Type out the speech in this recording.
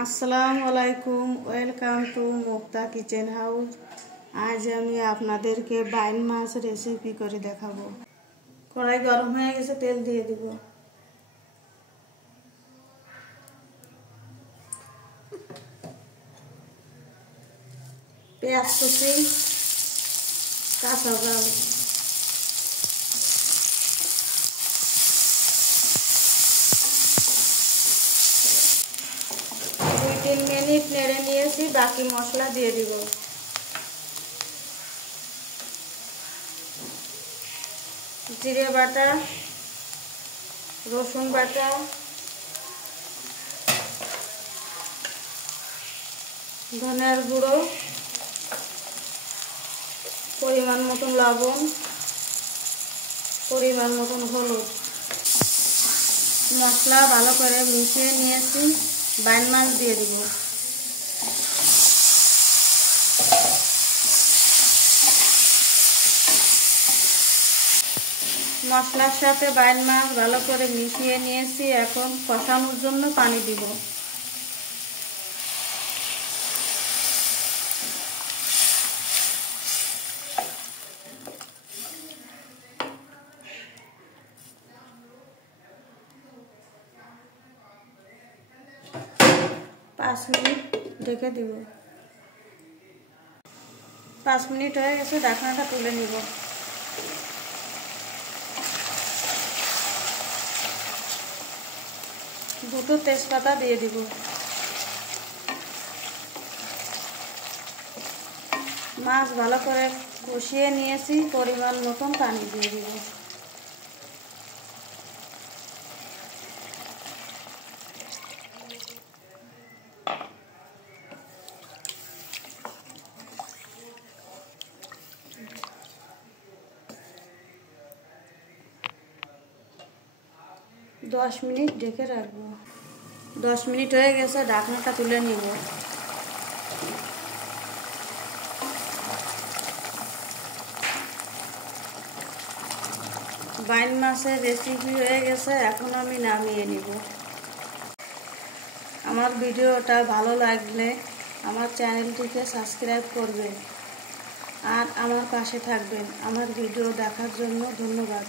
আসসালামু আলাইকুম, welcome to Mukta kitchen house. আজ আমি আপনাদেরকে বাইন মাছ রেসিপি করে দেখাবো। কড়াই গরম হয়ে গেছে, তেল দিয়ে দিব। পেঁয়াজ কুচি, কাঁচা ঝাল, দুই তিন মিনিট নেড়ে নিয়েছি, বাকি মশলা দিয়ে দিব। জিরে বাটা, রসুন বাটা, ধনিয়ার গুঁড়ো, পরিমাণ মতন লবণ, পরিমাণ মতন হলুদ। মশলা ভালো করে মিশিয়ে নিয়েছি, বাইন মাছ দিয়ে দিব। মশলার সাথে বাইন মাছ ভালো করে মিশিয়ে নিয়েছি, এখন কষানোর জন্য পানি দিব। পাঁচ মিনিট ঢেকে দিব। 5 মিনিট হয়ে গেছে, ঢাকনাটা তুলে নিব। দুটো তেজপাতা দিয়ে দিব। মাছ ভালো করে কষিয়ে নিয়েছি, পরিমাণ মতন পানি দিয়ে দিব। দশ মিনিট ঢেকে রাখবো। 10 মিনিট হয়ে গেছে, ঢাকনাটা তুলে নিব। বাইন মাছের রেসিপি হয়ে গেছে, এখন আমি নামিয়ে নিব। আমার ভিডিওটা ভালো লাগলে আমার চ্যানেলটিকে সাবস্ক্রাইব করবেন আর আমার পাশে থাকবেন। আমার ভিডিও দেখার জন্য ধন্যবাদ।